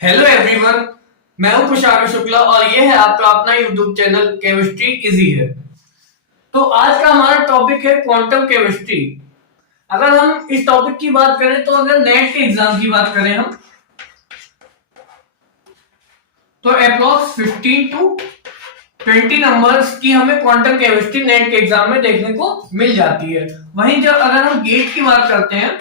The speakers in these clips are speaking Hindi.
Hello everyone. मैं हूं कुशाग्र शुक्ला और ये है आपका अपना यूट्यूब चैनल केमिस्ट्री इजी है। तो आज का हमारा टॉपिक है क्वांटम केमिस्ट्री। अगर हम इस टॉपिक की बात करें तो अगर नेट के एग्जाम की बात करें हम तो अप्रोक्स 15 टू 20 नंबर्स की हमें क्वांटम केमिस्ट्री नेट के एग्जाम में देखने को मिल जाती है। वहीं जब अगर हम गेट की बात करते हैं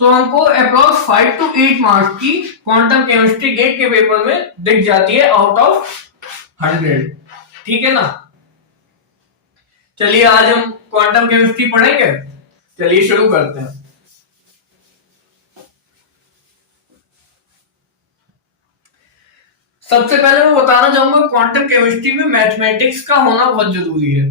तो हमको अप्रोक्स 5 टू 8 मार्क्स की क्वांटम केमिस्ट्री गेट के पेपर में दिख जाती है आउट ऑफ 100। ठीक है ना। चलिए आज हम क्वांटम केमिस्ट्री पढ़ेंगे। चलिए शुरू करते हैं। सबसे पहले मैं बताना चाहूंगा क्वांटम केमिस्ट्री में मैथमेटिक्स का होना बहुत जरूरी है।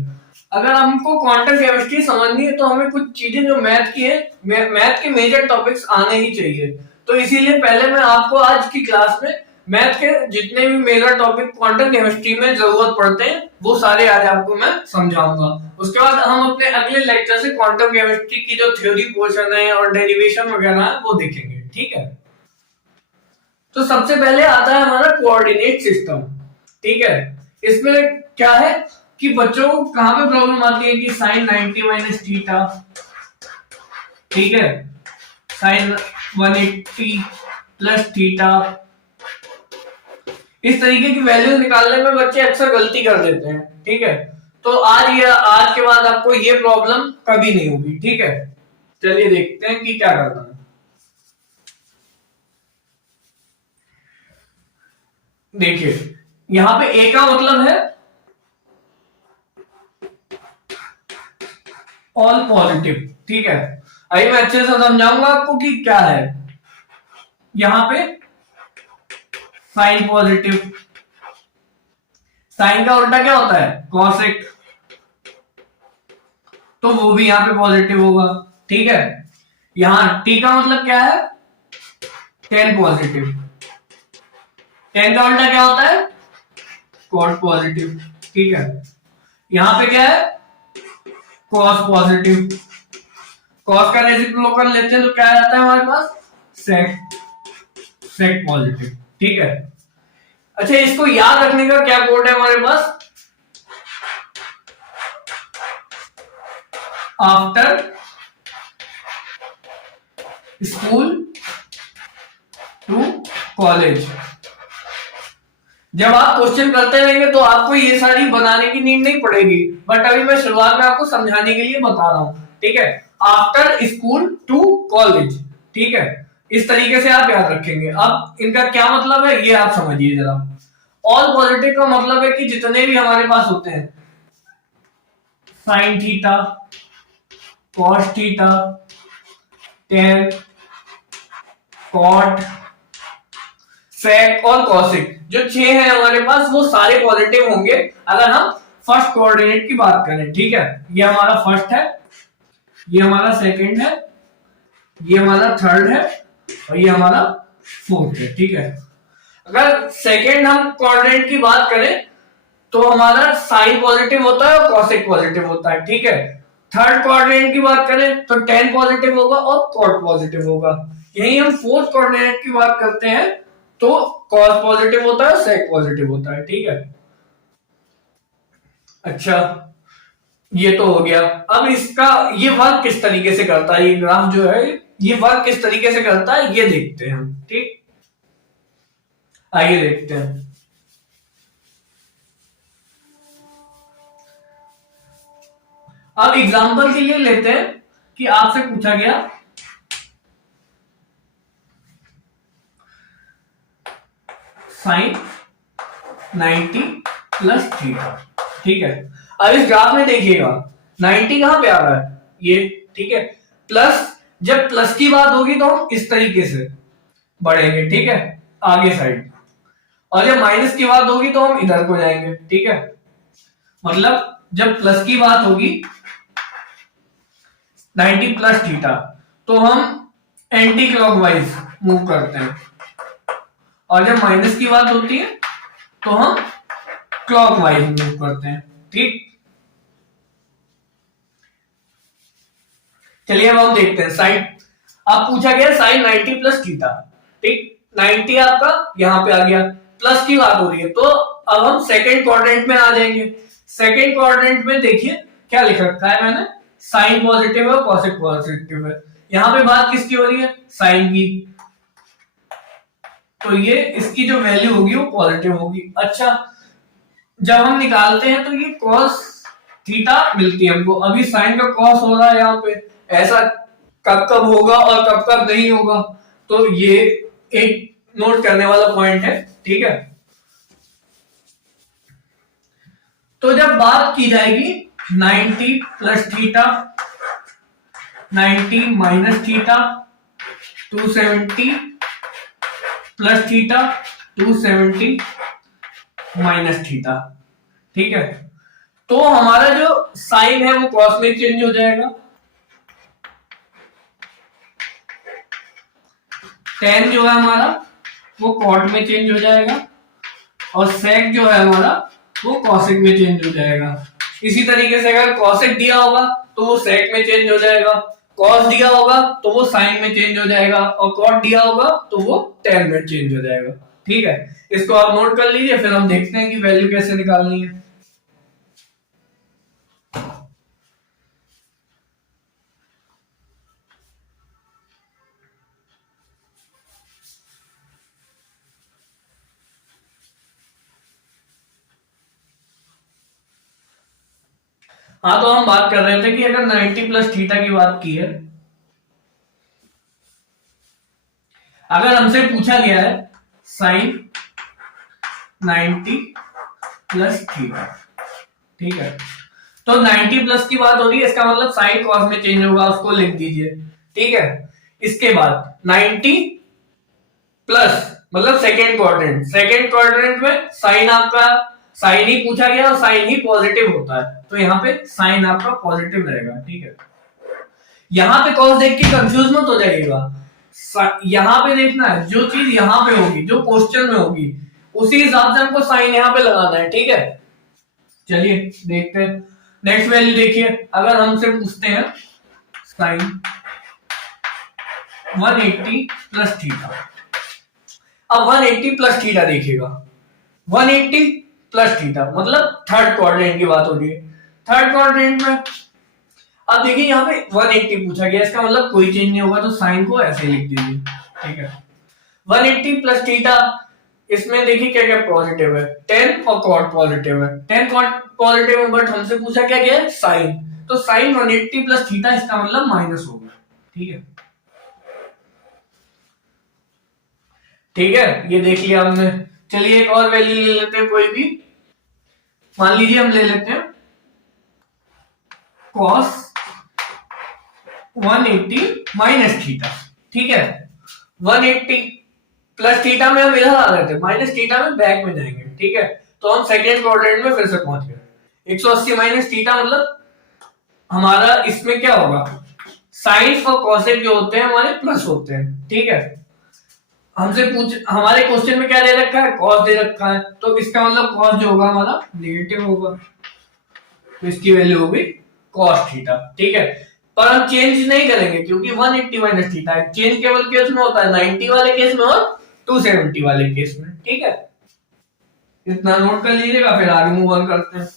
अगर हमको क्वांटम केमिस्ट्री समझनी है तो हमें कुछ चीजें जो मैथ की है, मैथ के मेजर टॉपिक्स आने ही चाहिए। तो इसीलिए पहले मैं आपको आज की क्लास में मैथ के जितने भी मेजर टॉपिक क्वांटम केमिस्ट्री में जरूरत पड़ते हैं वो सारे आज आपको मैं समझाऊंगा। उसके बाद हम अपने अगले लेक्चर से क्वांटम केमिस्ट्री की जो थ्योरी पोर्शन है और डेरिवेशन वगैरह है वो देखेंगे। ठीक है। तो सबसे पहले आता है हमारा कोऑर्डिनेट सिस्टम। ठीक है। इसमें क्या है कि बच्चों को कहां पे प्रॉब्लम आती है कि साइन 90 माइनस थीटा, ठीक है, साइन 180 प्लस थीटा, इस तरीके की वैल्यू निकालने में बच्चे अक्सर गलती कर देते हैं। ठीक है। तो आज के बाद आपको ये प्रॉब्लम कभी नहीं होगी। ठीक है। चलिए देखते हैं कि क्या करना है। देखिए यहां पे ए का मतलब है ऑल पॉजिटिव। ठीक है। अभी मैं अच्छे से समझाऊंगा आपको कि क्या है। यहां पे साइन पॉजिटिव, साइन का उल्टा क्या होता है कॉसेक, तो वो भी यहां पे पॉजिटिव होगा। ठीक है। यहां टी का मतलब क्या है टेन पॉजिटिव, टेन का उल्टा क्या होता है कॉट पॉजिटिव। ठीक है। यहां पे क्या है कॉस पॉजिटिव, कॉस का रेसिप्रोकल लेते हैं तो क्या आता है हमारे पास सेक, सेक पॉजिटिव। ठीक है। अच्छा इसको याद रखने का क्या कोड है हमारे पास, आफ्टर स्कूल टू कॉलेज। जब आप क्वेश्चन करते रहेंगे तो आपको ये सारी बनाने की नीड नहीं पड़ेगी, बट अभी मैं शुरुआत में आपको समझाने के लिए बता रहा हूं। ठीक है। After school to college. ठीक है। इस तरीके से आप याद रखेंगे। अब इनका क्या मतलब है ये आप समझिए जरा। ऑल पॉजिटिव का मतलब है कि जितने भी हमारे पास होते हैं sine theta, cos theta, tan, cot, sec और कॉसिक, जो छह है हमारे पास वो सारे पॉजिटिव होंगे अगर हम फर्स्ट कोऑर्डिनेट की बात करें। ठीक है। ये हमारा फर्स्ट है, ये हमारा सेकंड है, ये हमारा थर्ड है और ये हमारा फोर्थ है। ठीक है। अगर सेकंड हम कोऑर्डिनेट की बात करें तो हमारा साइन पॉजिटिव होता है और कॉसिक पॉजिटिव होता है। ठीक है। थर्ड कोऑर्डिनेट की बात करें तो टेन पॉजिटिव होगा और कॉट पॉजिटिव होगा। यही हम फोर्थ कोऑर्डिनेट की बात करते हैं तो कॉस पॉजिटिव होता है, सेक पॉजिटिव होता है। ठीक है। अच्छा ये तो हो गया। अब इसका ये वर्क किस तरीके से करता है, ये ग्राफ जो है ये वर्क किस तरीके से करता है ये देखते हैं हम। ठीक, आइए देखते हैं। अब एग्जांपल के लिए लेते हैं कि आपसे पूछा गया साइन 90 प्लस थीटा। ठीक है। अब इस ग्राफ में देखिएगा 90 कहां पे आ रहा है ये। ठीक है। प्लस, जब प्लस की बात होगी तो हम इस तरीके से बढ़ेंगे। ठीक है, आगे साइड। और जब माइनस की बात होगी तो हम इधर को जाएंगे। ठीक है। मतलब जब प्लस की बात होगी 90 प्लस थीटा तो हम एंटी क्लॉकवाइज मूव करते हैं, और जब माइनस की बात होती है तो हम क्लॉकवाइज मूव करते हैं। ठीक, चलिए अब हम देखते हैं साइन। अब पूछा गया साइन 90 प्लस थीटा। ठीक, 90 आपका यहाँ पे आ गया, प्लस की बात हो रही है, तो अब हम सेकेंड क्वाड्रेंट में आ जाएंगे। सेकेंड क्वाड्रेंट में देखिए क्या लिख रखा है मैंने, साइन पॉजिटिव है, कॉसेक पॉजिटिव है। यहाँ पे बात किसकी हो रही है, साइन की, तो ये इसकी जो वैल्यू होगी वो पॉजिटिव होगी। अच्छा, जब हम निकालते हैं तो ये कॉस थीटा मिलती है हमको। अभी साइन का कॉस हो रहा है यहाँ पे, ऐसा कब कब होगा और कब कब नहीं होगा, तो ये एक नोट करने वाला पॉइंट है, ठीक है। तो जब बात की जाएगी 90 plus theta, 90 minus theta, 270 plus theta, 270 minus theta, ठीक है। तो हमारा जो साइन है वो कॉस में चेंज हो जाएगा, टेन जो है हमारा वो कॉट में चेंज हो जाएगा, और सेक जो है हमारा वो कॉसेक में चेंज हो जाएगा। इसी तरीके से अगर कॉसेक दिया होगा तो वो सेक में चेंज हो जाएगा, कॉस दिया होगा तो वो साइन में चेंज हो जाएगा, और कॉट दिया होगा तो वो टेन में चेंज हो जाएगा, ठीक है। इसको आप नोट कर लीजिए, फिर हम देखते हैं कि वैल्यू कैसे निकालनी है। हाँ, तो हम बात कर रहे थे कि अगर 90 प्लस थीटा की बात की है, अगर हमसे पूछा गया है साइन 90 प्लस थीटा, ठीक है, तो 90 प्लस की बात हो रही है, इसका मतलब साइन कॉस में चेंज होगा, उसको लिख दीजिए, ठीक है। इसके बाद 90 प्लस मतलब सेकेंड क्वाड्रेंट, सेकेंड क्वाड्रेंट में साइन आपका, साइन ही पूछा गया और साइन ही पॉजिटिव होता है, तो यहाँ पे साइन आपका पॉजिटिव रहेगा, ठीक है। यहाँ पे कॉस देख के कंफ्यूज मत हो जाइएगा, यहाँ पे देखना है जो चीज यहाँ पे होगी, जो क्वेश्चन में होगी, उसी हिसाब से हमको साइन यहाँ पे लगाना है, ठीक है। चलिए देखते हैं नेक्स्ट वैल्यू। देखिए अगर हमसे पूछते हैं साइन 180 प्लस थीटा, अब 180 प्लस थीटा देखिएगा, 180 प्लस थीटा मतलब थर्ड क्वाड्रेंट की बात हो रही है। थर्ड क्वाड्रेंट में अब देखिए यहाँ पे 180 पूछा गया, इसका मतलब कोई चेंज नहीं होगा, तो साइन को ऐसे लिख दीजिए, ठीक है। 180 प्लस थीटा, इसमें देखिए क्या क्या पॉजिटिव है, 10 और कॉट पॉजिटिव है, 10 कॉट पॉजिटिव है, बट हमसे पूछा क्या गया है साइन, तो साइन 180 प्लस थीटा इसका मतलब माइनस होगा, ठीक है। ठीक है, ये देख लिया हमने। चलिए एक और वैल्यू ले लेते हैं कोई भी, मान लीजिए हम ले लेते हैं cos 180 माइनस थीटा, ठीक है। 180 प्लस थीटा में हम इधर आ रहे थे, माइनस थीटा में बैक में जाएंगे, ठीक है। तो हम सेकेंड क्वाड्रेंट में फिर से पहुंच गए। 180 माइनस थीटा मतलब हमारा इसमें क्या होगा, साइन और कॉसेक जो होते हैं हमारे प्लस होते हैं, ठीक है। हमसे पूछ, हमारे क्वेश्चन में क्या दे रखा है, कॉस दे रखा है, तो इसका मतलब कॉस जो होगा हमारा नेगेटिव होगा, तो इसकी वैल्यू होगी कॉस थीटा, ठीक है। पर हम चेंज नहीं करेंगे क्योंकि 180 माइनस थीटा है, चेंज केवल केस में होता है 90 वाले केस में और 270 वाले केस में, ठीक है। इतना नोट कर लीजिएगा, फिर आगे मूव ऑन करते हैं।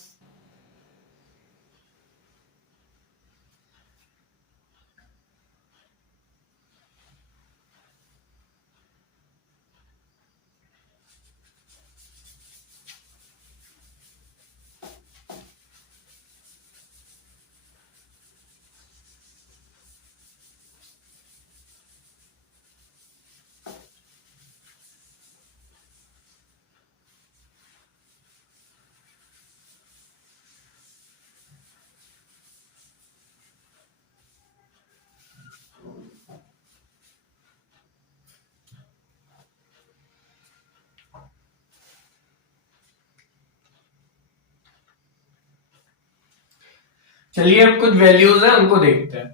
चलिए अब कुछ वैल्यूज है उनको देखते हैं।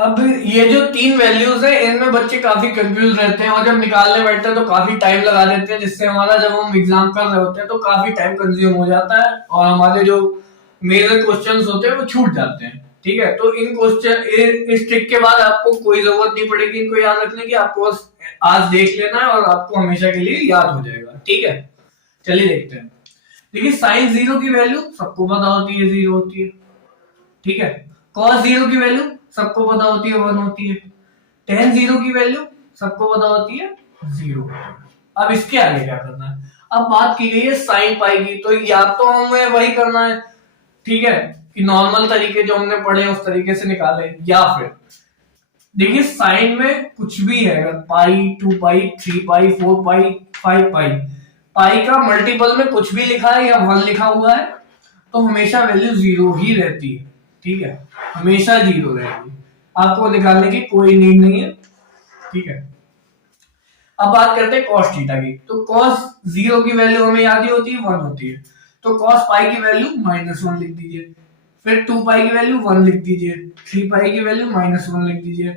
अब ये जो तीन वैल्यूज है इनमें बच्चे काफी कंफ्यूज रहते हैं और जब निकालने बैठते हैं तो काफी टाइम लगा देते हैं, जिससे हमारा जब हम एग्जाम कर रहे होते हैं तो काफी टाइम कंज्यूम हो जाता है और हमारे जो मेजर क्वेश्चंस होते हैं वो छूट जाते हैं। ठीक है, तो इन क्वेश्चन इस ट्रिक के बाद आपको कोई जरूरत नहीं पड़ेगी इनको याद रखने की, आपको बस आज देख लेना है और आपको हमेशा के लिए याद हो जाएगा। ठीक है, चलिए देखते हैं। देखिए साइन जीरो की वैल्यू सबको पता होती है, जीरो होती है। ठीक है, कॉस जीरो की वैल्यू सबको पता होती है, वन होती है। टेन जीरो की वैल्यू सबको पता होती है, जीरो। अब इसके आगे क्या करना है? अब बात की गई है साइन पाई की, तो या तो हमें वही करना है, ठीक है, कि नॉर्मल तरीके जो हमने पढ़े उस तरीके से निकाले, या फिर देखिए साइन में कुछ भी है, अगर पाई, 2 पाई, 3 पाई, 4 पाई, 5 पाई, पाई का मल्टीपल में कुछ भी लिखा है या 1 लिखा हुआ है तो हमेशा वैल्यू जीरो ही रहती है। ठीक है, हमेशा जीरो रहेगी, आपको निकालने की कोई नीड नहीं है। ठीक है, अब बात करते हैं कॉस थीटा की। तो कॉस जीरो की वैल्यू हमें याद ही होती है, 1 होती है। तो कॉस पाई की वैल्यू -1 लिख दीजिए, फिर 2 पाई की वैल्यू 1 लिख दीजिए, 3 पाई की वैल्यू -1 लिख दीजिए,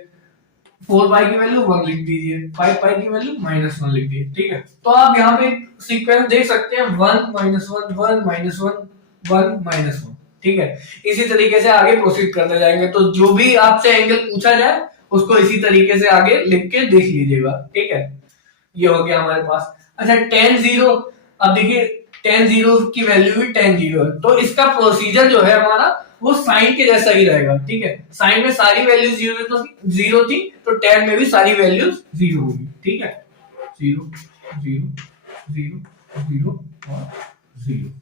4 पाई की वैल्यू 1 लिख दीजिए, 5 पाई की वैल्यू -1 लिख दीजिए। ठीक है, तो आप यहाँ पे सीक्वेंस देख सकते हैं, 1 -1 1 -1 1 -1। ठीक है, इसी तरीके से आगे प्रोसीड करते जाएंगे, तो जो भी आपसे एंगल पूछा जाए उसको इसी तरीके से आगे लिख के देख लीजिएगा। ठीक है, ये हो गया हमारे पास। अच्छा, टेन जीरो, अब देखिए टेन जीरो की वैल्यू भी टेन जीरो है, तो इसका प्रोसीजर जो है हमारा वो साइन के जैसा ही रहेगा। ठीक है, साइन में सारी वैल्यूज जीरो थी तो टेन में भी सारी वैल्यूज जीरो होगी। ठीक है, जीरो जीरो जीरो जीरो और जीरो।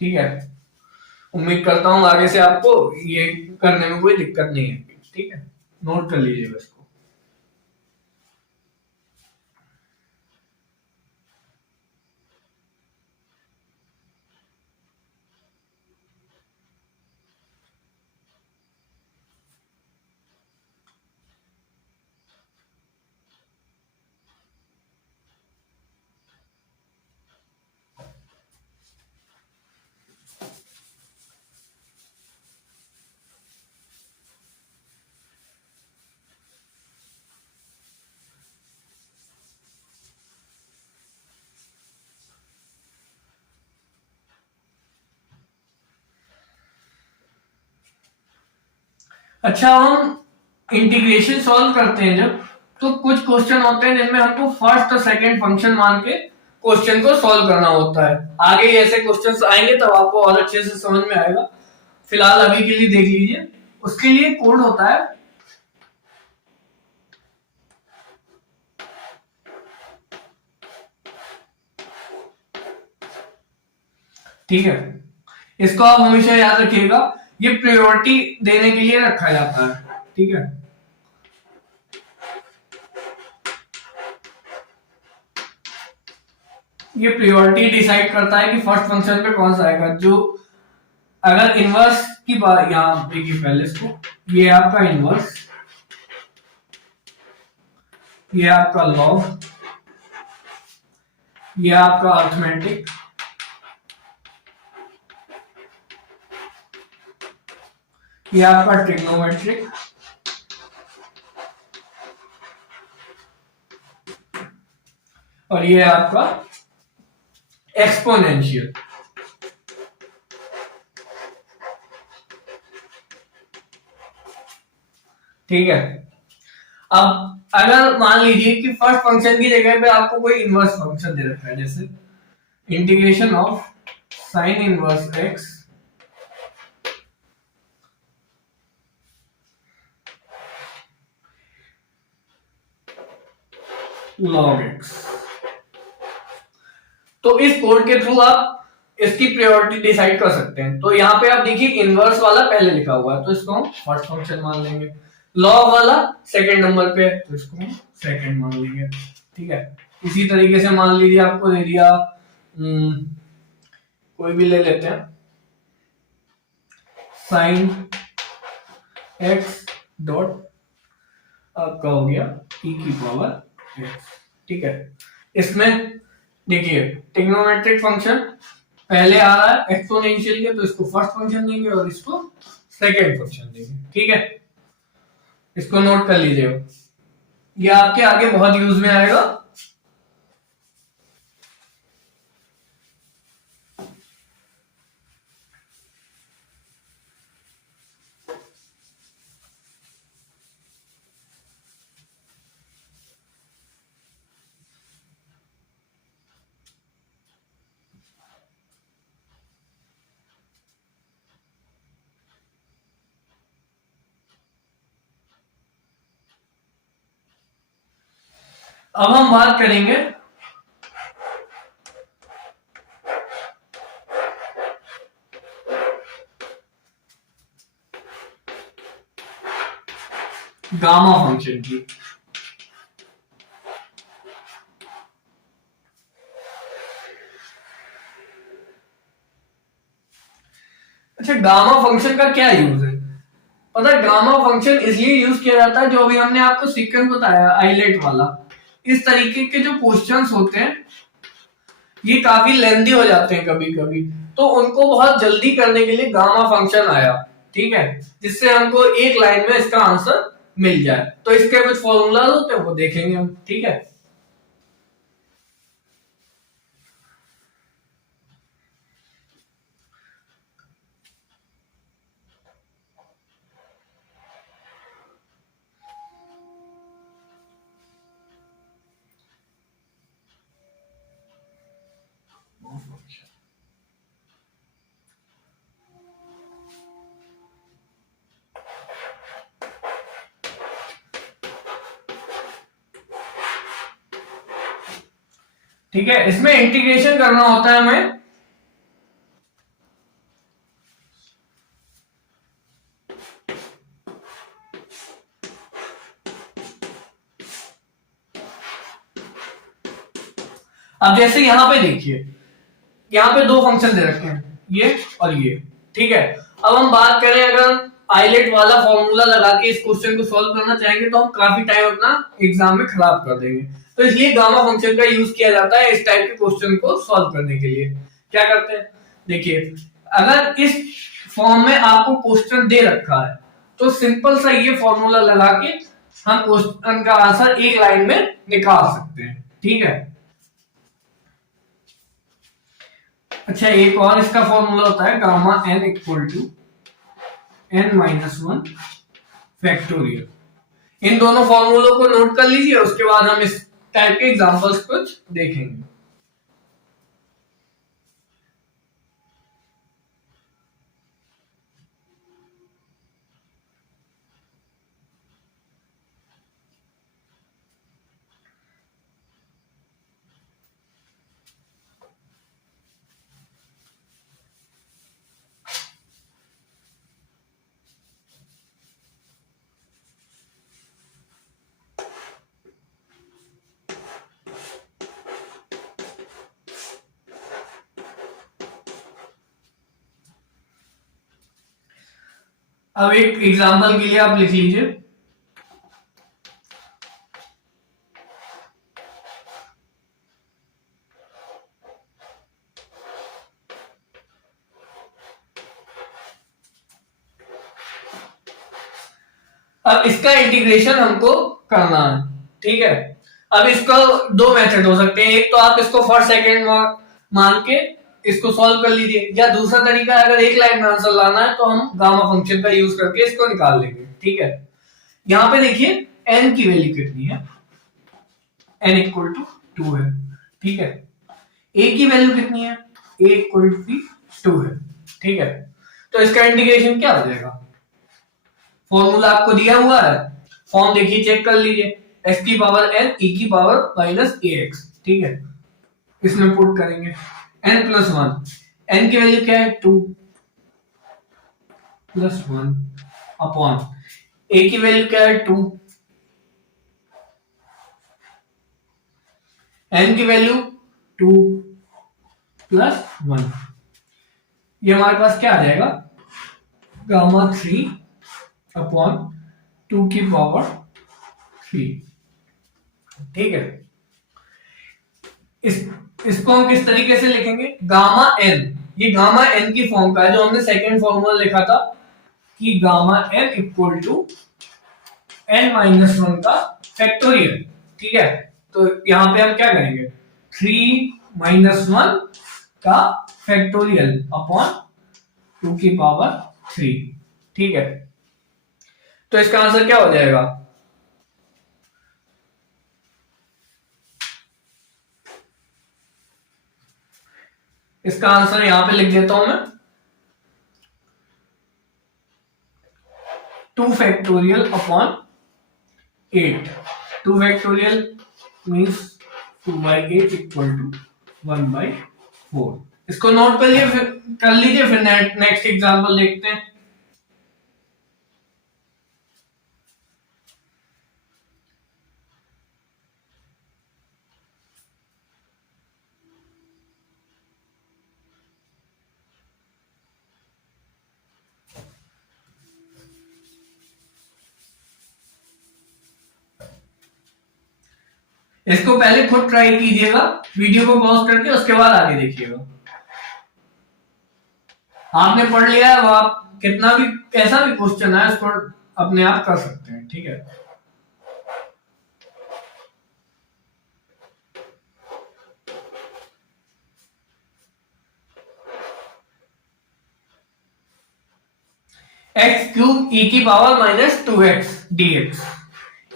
ठीक है, उम्मीद करता हूं आगे से आपको ये करने में कोई दिक्कत नहीं है। ठीक है, नोट कर लीजिएगा इसको। अच्छा, हम इंटीग्रेशन सॉल्व करते हैं जब, तो कुछ क्वेश्चन होते हैं जिनमें हमको फर्स्ट और सेकंड फंक्शन मान के क्वेश्चन को सॉल्व करना होता है। आगे ऐसे क्वेश्चंस आएंगे तब आपको और अच्छे से समझ में आएगा, फिलहाल अभी के लिए देख लीजिए। उसके लिए कोड होता है, ठीक है, इसको आप हमेशा याद रखिएगा, ये प्रायोरिटी देने के लिए रखा जाता है। ठीक है, ये प्रायोरिटी डिसाइड करता है कि फर्स्ट फंक्शन पे कौन सा आएगा। जो अगर इनवर्स की बात, यहां देखिए पहले इसको, ये आपका इनवर्स, ये आपका लॉग, ये आपका अर्थमेटिक, ये आपका ट्रिग्नोमेट्रिक, और ये आपका एक्सपोनेंशियल। ठीक है, अब अगर मान लीजिए कि फर्स्ट फंक्शन की जगह पे आपको कोई इनवर्स फंक्शन दे रखा है, जैसे integration of sine inverse x log x, तो इस कोड के थ्रू आप इसकी प्रायोरिटी डिसाइड कर सकते हैं। तो यहाँ पे आप देखिए इनवर्स वाला पहले लिखा हुआ है तो इसको हम फर्स्ट फंक्शन मान लेंगे, लॉग वाला सेकंड नंबर पे है तो इसको हम सेकंड मान लेंगे। ठीक है, इसी तरीके से मान लीजिए आपको दे दिया, कोई भी ले लेते हैं, साइन एक्स डॉट आपका हो गया e की पावर x। ठीक है, इसमें देखिए ट्रिग्नोमेट्रिक फंक्शन पहले आ रहा है एक्सपोनेंशियल के, तो इसको फर्स्ट फंक्शन देंगे और इसको सेकंड फंक्शन देंगे। ठीक है, इसको नोट कर लीजिए, ये आपके आगे बहुत यूज में आएगा। अब हम बात करेंगे गामा फंक्शन की। अच्छा, गामा फंक्शन का क्या यूज है? पता है, गामा फंक्शन इसलिए यूज किया जाता है, जो अभी हमने आपको सीक्वेंस बताया आइलेट वाला, इस तरीके के जो क्वेश्चंस होते हैं ये काफी लेंदी हो जाते हैं कभी कभी, तो उनको बहुत जल्दी करने के लिए गामा फंक्शन आया, ठीक है, जिससे हमको एक लाइन में इसका आंसर मिल जाए। तो इसके कुछ फॉर्मूला होते हैं वो देखेंगे हम, ठीक है। ठीक है, इसमें इंटीग्रेशन करना होता है हमें। अब जैसे यहां पे देखिए, यहाँ पे दो फंक्शन दे रखे हैं, ये और ये, ठीक है। अब हम बात करें, अगर आइलेट वाला फॉर्मूला लगा के इस क्वेश्चन को सॉल्व करना चाहेंगे तो हम काफी टाइम अपना एग्जाम में खराब कर देंगे, तो इसलिए गामा फंक्शन का यूज किया जाता है इस टाइप के क्वेश्चन को सॉल्व करने के लिए। क्या करते हैं, देखिए, अगर इस फॉर्म में आपको क्वेश्चन दे रखा है तो सिंपल सा ये फॉर्मूला लगा के हम क्वेश्चन का आंसर एक लाइन में निकाल सकते हैं, ठीक है। अच्छा, एक और इसका फॉर्मूला होता है gamma n equal to n-1 factorial. इन दोनों फॉर्मूलों को नोट कर लीजिए, उसके बाद हम इस टाइप के एग्जांपल्स कुछ देखेंगे। अब एक एग्जांपल के लिए आप लिख लीजिए, अब इसका इंटीग्रेशन हमको करना है, ठीक है। अब इसका दो मेथड हो सकते हैं, एक तो आप इसको फर्स्ट सेकंड मान के इसको सॉल्व कर लीजिए, या दूसरा तरीका है, अगर एक लाइन में आंसर लाना है तो हम गामा फंक्शन का यूज करके इसको निकाल लेंगे, ठीक है। यहां पे देखिए n की वैल्यू कितनी है, n इक्वल टू 2 है, ठीक है। a की वैल्यू कितनी है, a इक्वल टू 2 है, ठीक है। तो इसका इंटीग्रेशन क्या हो जाएगा, फॉर्मूला आपको दिया हुआ है, फॉर्म देखिए, चेक कर लीजिए, x की पावर n e की पावर माइनस ax, ठीक है। इसमें पुट करेंगे n+1, n की वैल्यू क्या है 2 + 1 अपॉन a की वैल्यू क्या है 2, n की वैल्यू 2 + 1, ये हमारे पास क्या आ जाएगा, गामा 3 अपॉन 2 की पावर 3, ठीक है। इसको हम किस तरीके से लिखेंगे, गामा n, ये गामा n की फॉर्म का है, जो हमने सेकंड फॉर्मूला लिखा था कि gamma n equal to n minus one का फैक्टोरियल। ठीक है, तो यहां पे हम क्या करेंगे, 3 - 1 का फैक्टोरियल अपॉन 2 की पावर 3। ठीक है, तो इसका आंसर क्या हो जाएगा, इसका आंसर यहां पे लिख देता हूं मैं, 2 factorial upon 8। 2 factorial means 2/8 equal to 1/4। इसको नोट कर लिए, फिर कर लीजिए, फिर नेक्स्ट एग्जांपल देखते हैं। इसको पहले खुद ट्राई कीजिएगा, वीडियो को पॉज करके, उसके बाद आगे देखिएगा। आपने पढ़ लिया है, वो आप कितना भी कैसा भी क्वेश्चन है उसको अपने आप कर सकते हैं। ठीक है, x³ e⁻² dx,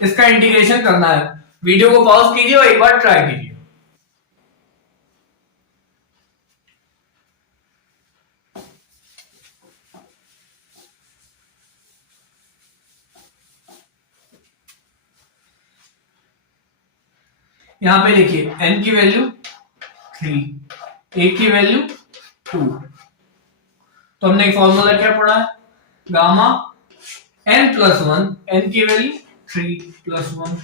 इसका इंटीग्रेशन करना है। वीडियो को पॉज कीजिए और एक बार ट्राई कीजिए। यहां पे देखिए n की वैल्यू 3, a की वैल्यू 2। तो हमने एक फॉर्मूला क्या पढ़ा है, गामा n+1, n की वैल्यू 3+1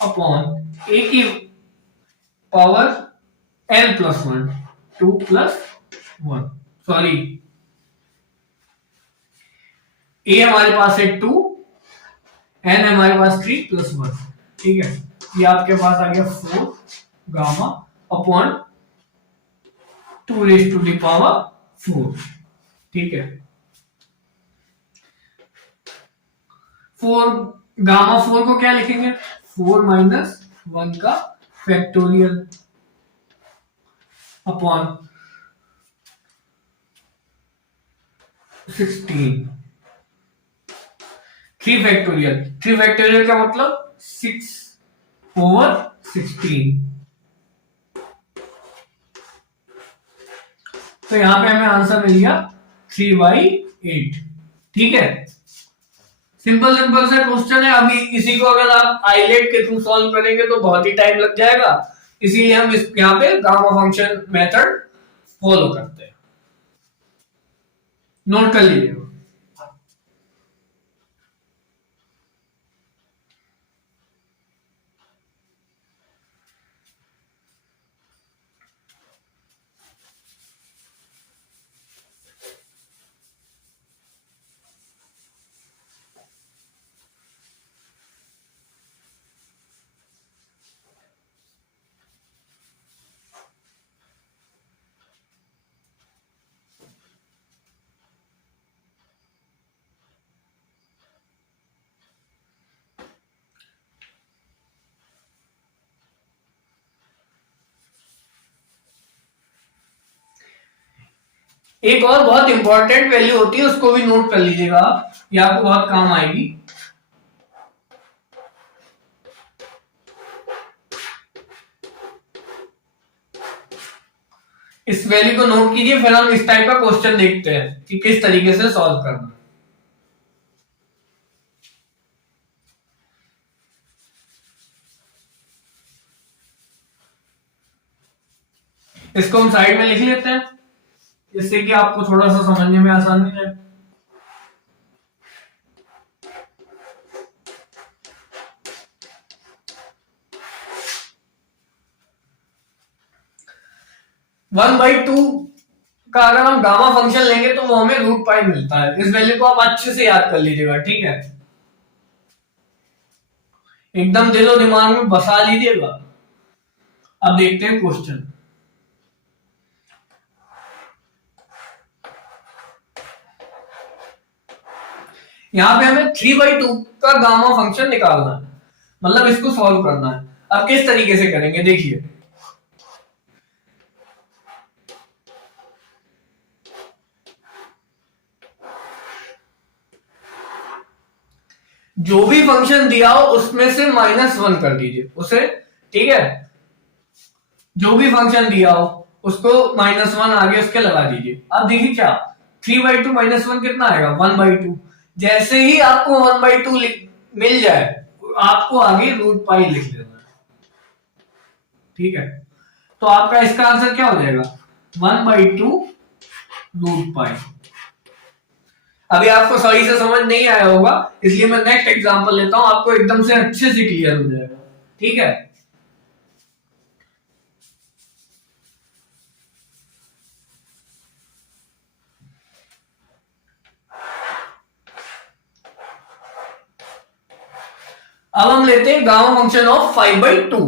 अपॉन a की पावर n+1, 2+1। सॉरी, a हमारे पास है 2, n हमारे पास 3+1। ठीक है, ये आपके पास आ गया 4 गामा अपॉन 2⁴। ठीक है, 4 गामा 4 को क्या लिखेंगे, 4 - 1 का फैक्टोरियल अपॉन 16। 3 फैक्टोरियल का मतलब 6/16। तो यहां पे हमें आंसर मिल गया 3/8। ठीक है, सिंपल सिंपल से क्वेश्चन है। अभी इसी को अगर आप आइलेट के थ्रू सॉल्व करेंगे तो बहुत ही टाइम लग जाएगा, इसीलिए हम इस यहाँ पे गामा फंक्शन मेथड फॉलो करते हैं। नोट कर लीजिए। एक और बहुत इंपॉर्टेंट वैल्यू होती है, उसको भी नोट कर लीजिएगा आप, ये आपको बहुत काम आएगी। इस वैल्यू को नोट कीजिए, फिर हम इस टाइप का क्वेश्चन देखते हैं कि किस तरीके से सॉल्व करना। इसको हम साइड में लिख लेते हैं, जिससे कि आपको थोड़ा सा समझने में आसानी है। वन बाई टू का अगर हम गामा फंक्शन लेंगे तो वो हमें √π मिलता है। इस वैल्यू को आप अच्छे से याद कर लीजिएगा। ठीक है, एकदम दिलो दिमाग में बसा लीजिएगा। अब देखते हैं क्वेश्चन। यहाँ पे हमें 3/2 का गामा फंक्शन निकालना है, मतलब इसको सॉल्व करना है। अब किस तरीके से करेंगे देखिए, जो भी फंक्शन दिया हो उसमें से -1 कर दीजिए उसे, ठीक है। जो भी फंक्शन दिया हो उसको -1 आगे उसके लगा दीजिए। अब देखिए क्या, 3/2 -1 कितना आएगा, 1/2। जैसे ही आपको 1/2 मिल जाए, आपको आगे √π लिख देना है, ठीक है। तो आपका इसका आंसर क्या हो जाएगा, 1/2 √π। अभी आपको सही से समझ नहीं आया होगा, इसलिए मैं नेक्स्ट एग्जांपल लेता हूं, आपको एकदम से अच्छे से क्लियर हो जाएगा, ठीक है। अब हम लेते हैं गामा फंक्शन ऑफ 5/2।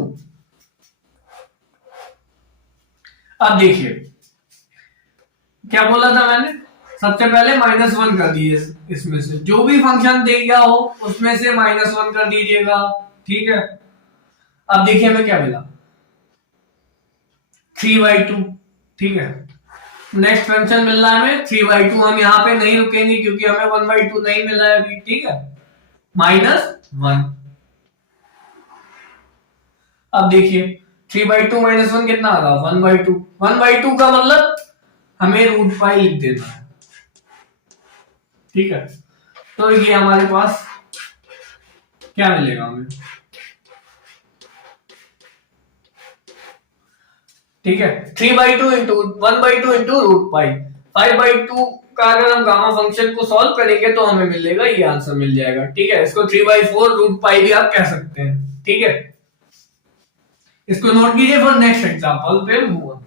अब देखिए क्या बोला था मैंने, सबसे पहले -1 कर दीजिए, इसमें से जो भी फंक्शन दे गया हो उसमें से -1 कर दीजिएगा, ठीक है। अब देखिए हमें क्या मिला, 3/2, ठीक है। नेक्स्ट फंक्शन मिल रहा है हमें 3/2। हम यहाँ पे नहीं रुकेंगे क्योंकि हमें 1/2 नहीं मिला है अभी, ठीक है, -1। अब देखिए 3/2 -1 कितना आ रहा, 1/2। 1/2 का मतलब हमें √π लिख देना है, ठीक है। तो ये हमारे पास क्या मिलेगा हमें, ठीक है, 3/2 इंटू 1/2 इंटू √π। 5/2 का अगर हम गामा फंक्शन को सॉल्व करेंगे तो हमें मिलेगा ये आंसर मिल जाएगा, ठीक है। इसको 3/4 √π भी आप कह सकते हैं, ठीक है। इसको नोट कीजिए फॉर नेक्स्ट एग्जांपल पे मूव ऑन।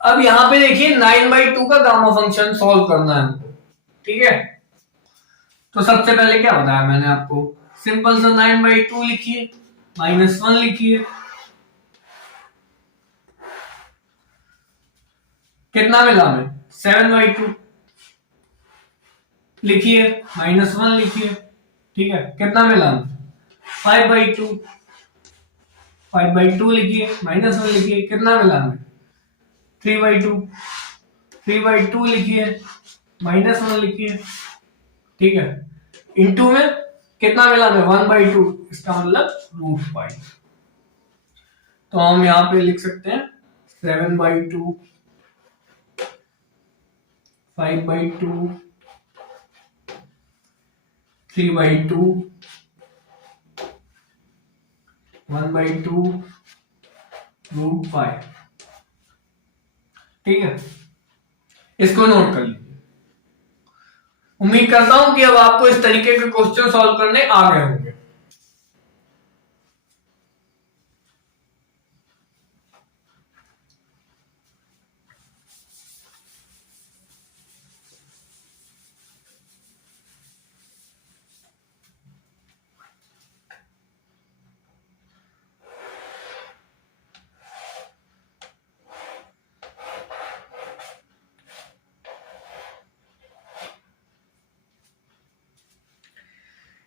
अब यहां पे देखिए 9/2 का गामा फंक्शन सॉल्व करना है हमको, ठीक है। तो सबसे पहले क्या बताया मैंने आपको, सिंपल सा 9/2 लिखिए, -1 लिखिए, कितना मिला हमें, 7/2 लिखिए, -1 लिखिए, ठीक है, कितना मिला हमें, 5/2। 5/2 लिखिए, -1 लिखिए, कितना मिला हमें, 3/2। 3/2 लिखिए, -1 लिखिए, ठीक है, इंटू में कितना मिला हमें, 1/2, इसका मतलब √π। तो हम यहां पे लिख सकते हैं 7/2, 5/2, 3/2, 1/2 √π, ठीक है। इसको नोट कर लीजिए। उम्मीद करता हूं कि अब आपको इस तरीके के क्वेश्चन सॉल्व करने आ गए होंगे।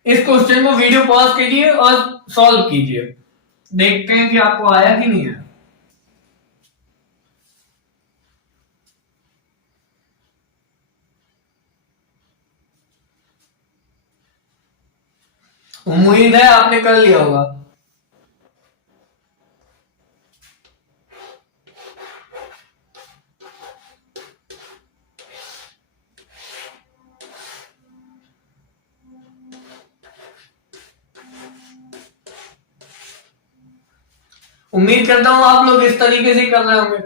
इस क्वेश्चन को वीडियो पॉज कीजिए और सॉल्व कीजिए, देखते हैं कि आपको आया कि नहीं आया। उम्मीद है आपने कर लिया होगा। उम्मीद करता हूं आप लोग इस तरीके से कर रहे होंगे,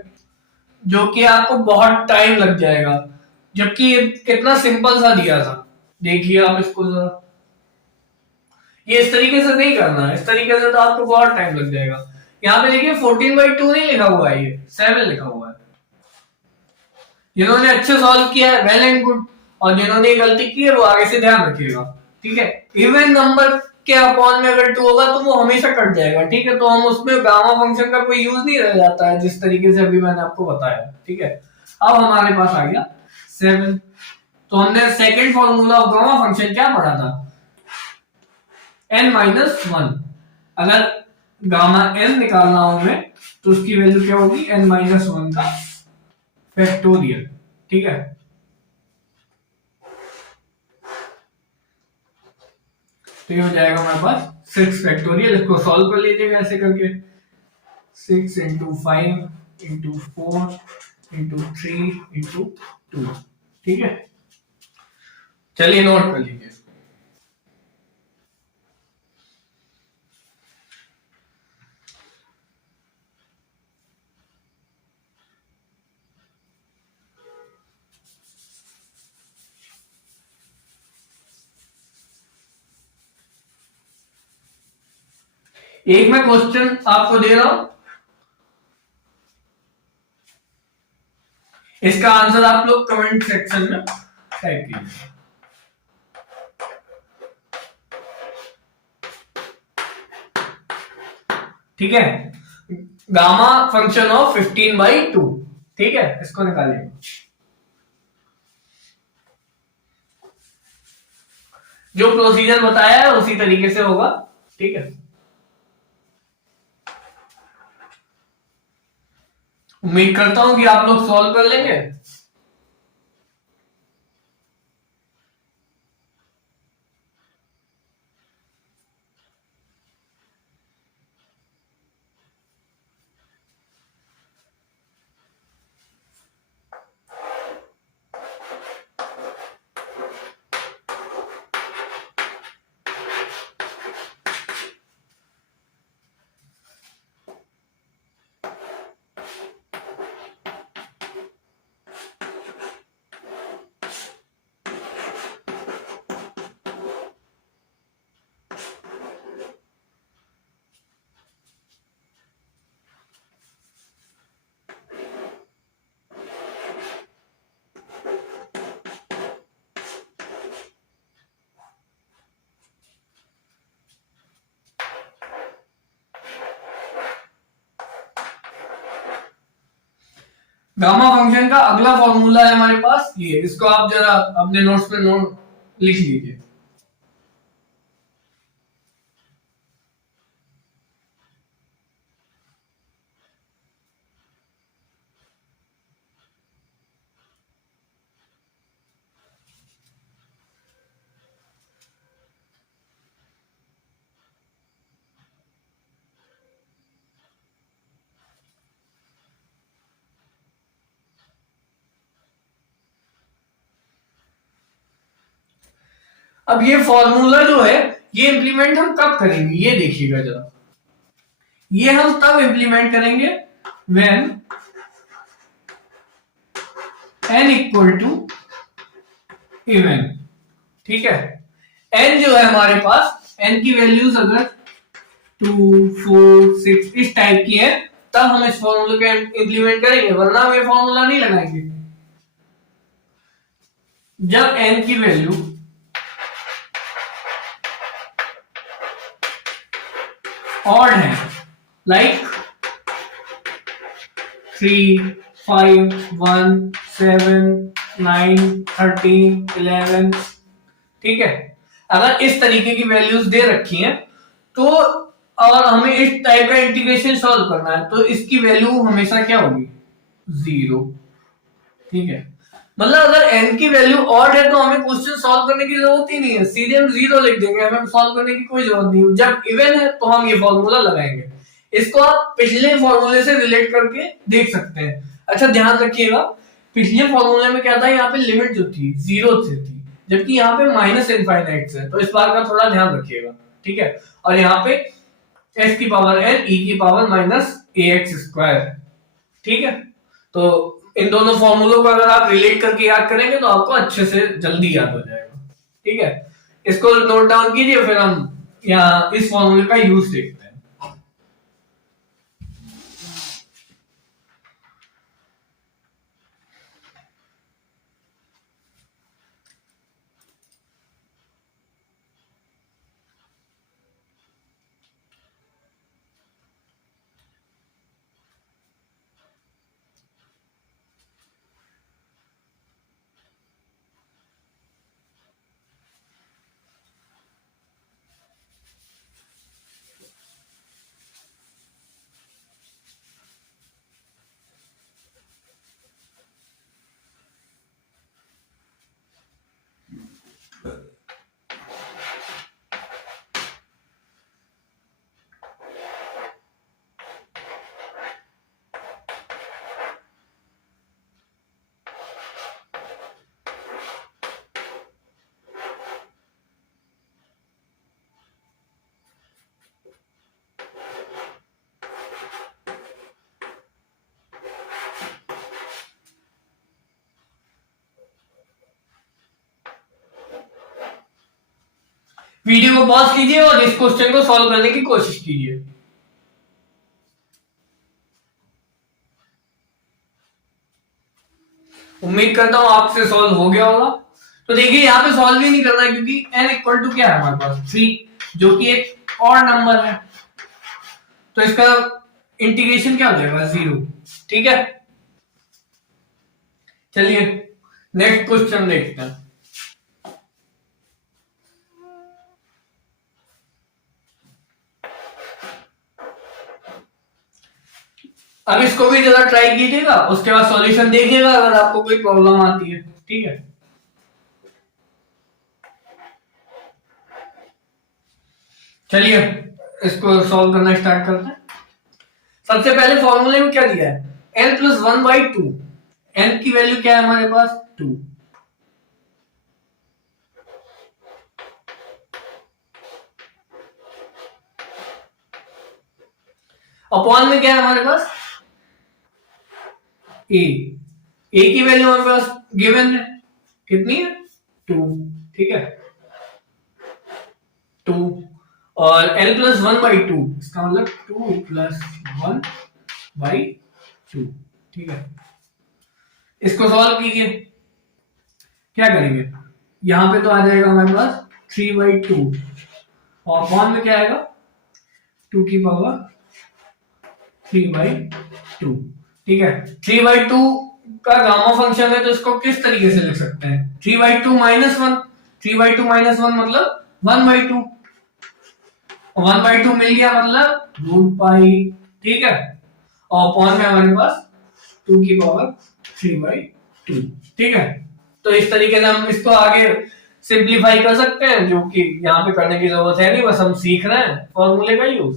जो कि आपको बहुत टाइम लग जाएगा, जबकि कितना सिंपल सा दिया था। देखिए आप इसको जरा, ये इस तरीके से नहीं करना है, इस तरीके से तो आपको बहुत टाइम लग जाएगा। यहाँ पे देखिए 14/2 नहीं लिखा हुआ है, ये 7 लिखा हुआ है। जिन्होंने अच्छे सॉल्व किया है वेल एंड गुड, और जिन्होंने गलती की है वो आगे से ध्यान रखिएगा। ठीक है, इवन नंबर के अपॉन में अगर 2 होगा तो वो हमेशा कट जाएगा। ठीक है, तो हम उसमें गामा फंक्शन का कोई यूज नहीं रह जाता है, जिस तरीके से अभी मैंने आपको बताया। ठीक है, अब हमारे पास आ गया 7। तो हमने second formula of gamma function क्या पढ़ा था, n-1। अगर गामा n निकालना हो हमें तो उसकी वैल्यू क्या होगी, n-1 का फैक्टोरियल। ठीक है, तो ये हो जाएगा हमारे पास 6 फैक्टोरियल। इसको सॉल्व कर लीजिएगा ऐसे करके, 6 इंटू 5 इंटू 4 इंटू 3 इंटू 2। ठीक है, चलिए नोट कर लीजिए। एक मैं क्वेश्चन आपको दे रहा हूं, इसका आंसर आप लोग कमेंट सेक्शन में टाइप कीजिए। ठीक है, गामा फंक्शन ऑफ 15/2। ठीक है, इसको निकालिए। जो प्रोसीजर बताया है उसी तरीके से होगा। ठीक है, उम्मीद करता हूं कि आप लोग सॉल्व कर लेंगे। गामा फंक्शन का अगला फॉर्मूला है हमारे पास ये, इसको आप जरा अपने नोट्स पे नोट लिख लीजिए। अब ये फॉर्मूला जो है ये इंप्लीमेंट हम कब करेंगे, ये देखिएगा जरा। ये हम तब इंप्लीमेंट करेंगे when n equal to even. ठीक है, n जो है हमारे पास, n की वैल्यूज अगर 2 4 6 इस टाइप की है तब हम इस फॉर्मूले को इंप्लीमेंट करेंगे, वरना हम ये फॉर्मूला नहीं लगाएंगे। जब n की वैल्यू ऑड है, लाइक 3 5 1 7 9 13 11। ठीक है, अगर इस तरीके की वैल्यूज दे रखी हैं तो, और हमें इस टाइप का इंटीग्रेशन सॉल्व करना है तो इसकी वैल्यू हमेशा क्या होगी, 0। ठीक है, मतलब अगर n की वैल्यू ऑड है तो हमें क्वेश्चन सॉल्व करने की जरूरत ही नहीं है, सीधे हम 0 लिख देंगे, हमें सॉल्व करने की कोई जरूरत नहीं है। जब इवन है तो हम ये फॉर्मूला लगाएंगे। इसको आप पिछले फॉर्मूले से रिलेट करके देख सकते हैं। अच्छा ध्यान रखिएगा, पिछले फॉर्मूले में क्या था, यहाँ पे लिमिट जो थी 0 से थी, जबकि यहाँ पे माइनस इनफाइनाइट से है, तो इस बात का थोड़ा ध्यान रखिएगा। ठीक है, और यहाँ पे s की पावर n e की पावर माइनस ax स्क्वायर। ठीक है, तो इन दोनों फॉर्मूलों को अगर आप रिलेट करके याद करेंगे तो आपको अच्छे से जल्दी याद हो जाएगा। ठीक है, इसको नोट डाउन कीजिए, फिर हम यहाँ इस फॉर्मूले का यूज देखते हैं। वीडियो को पॉज कीजिए और इस क्वेश्चन को सॉल्व करने की कोशिश कीजिए। उम्मीद करता हूं आपसे सॉल्व हो गया होगा। तो देखिए यहाँ पे सॉल्व ही नहीं करना है क्योंकि n इक्वल टू क्या है हमारे पास 3, जो कि एक और नंबर है, तो इसका इंटीग्रेशन क्या हो जाएगा 0। ठीक है, चलिए नेक्स्ट क्वेश्चन देखते हैं। अब इसको भी जरा ट्राई कीजिएगा, उसके बाद सॉल्यूशन देखिएगा अगर आपको कोई प्रॉब्लम आती है। ठीक है, चलिए इसको सॉल्व करना स्टार्ट करते हैं। सबसे पहले फॉर्मूले में क्या दिया है, n प्लस 1/2। n की वैल्यू क्या है हमारे पास 2, अपॉन में क्या है हमारे पास a। a की वैल्यू हमारे पास गिवन है, कितनी है 2। ठीक है 2, और n प्लस 1/2, इसका मतलब 2 प्लस 1/2। ठीक है, इसको सॉल्व कीजिए। क्या करेंगे, यहां पे तो आ जाएगा हमारे पास 3/2 और अपॉन में क्या आएगा 2 की पावर 3/2। ठीक है, 3/2 का गामा फंक्शन है तो इसको किस तरीके से लिख सकते हैं, 3/2 माइनस 1। 3/2 माइनस 1 मतलब 1/2, 1/2 मिल गया मतलब रूट पाई। ठीक है, और अपॉन में हमारे पास 2 की पावर 3/2। ठीक है, तो इस तरीके से हम इसको आगे सिंप्लीफाई कर सकते हैं, जो कि यहाँ पे करने की जरूरत है नहीं, बस हम सीख रहे हैं फॉर्मूले का यूज।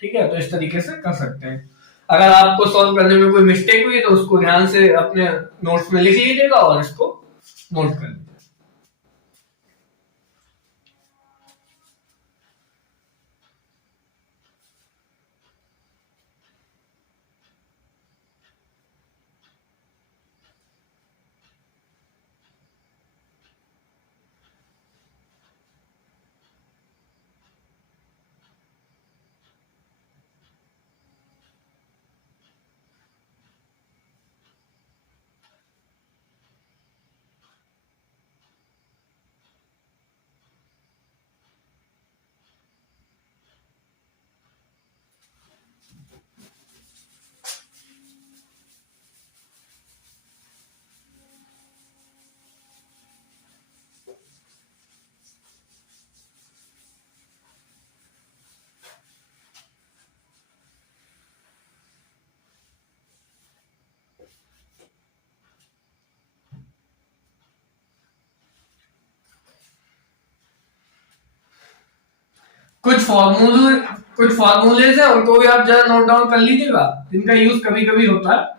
ठीक है, तो इस तरीके से कर सकते हैं। अगर आपको सॉल्व करने में कोई मिस्टेक हुई तो उसको ध्यान से अपने नोट्स में लिख लीजिएगा और इसको नोट कर लीजिएगा। कुछ फॉर्मूलेज है, उनको भी आप जरा नोट डाउन कर लीजिएगा, जिनका यूज कभी कभी होता है।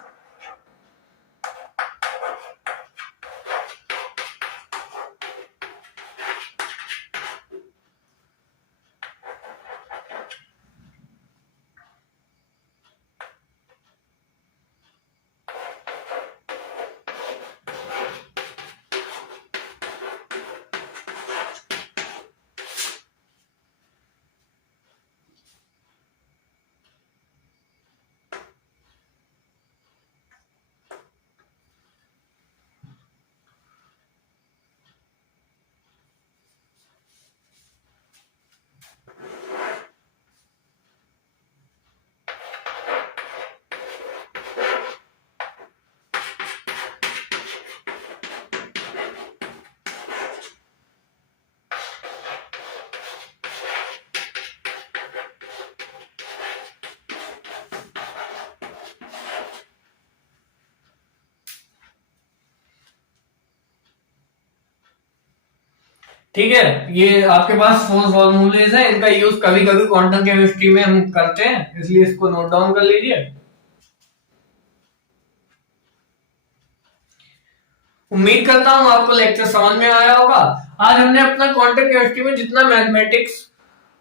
ठीक है, ये आपके पास 4 फॉर्मूलेज हैं, इनका यूज कभी कभी क्वांटम केमिस्ट्री में हम करते हैं, इसलिए इसको नोट डाउन कर लीजिए। उम्मीद करता हूं आपको लेक्चर समझ में आया होगा। आज हमने अपना क्वांटम केमिस्ट्री में जितना मैथमेटिक्स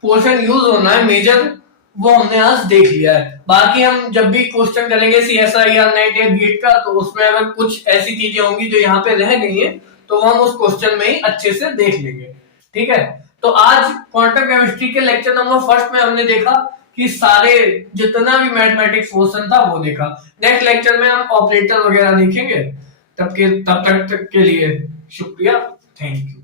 पोर्शन यूज होना है मेजर, वो हमने आज देख लिया है। बाकी हम जब भी क्वेश्चन करेंगे CSI या नेट या गेट का, तो उसमें अगर कुछ ऐसी चीजें होंगी जो यहाँ पे रह गई हैं, तो हम उस क्वेश्चन में ही अच्छे से देख लेंगे। ठीक है, तो आज क्वांटम केमिस्ट्री के लेक्चर नंबर फर्स्ट में हमने देखा कि सारे जितना भी मैथमेटिक्स पोर्शन था वो देखा। नेक्स्ट लेक्चर में हम ऑपरेटर वगैरह देखेंगे। तब तक के लिए शुक्रिया, थैंक यू।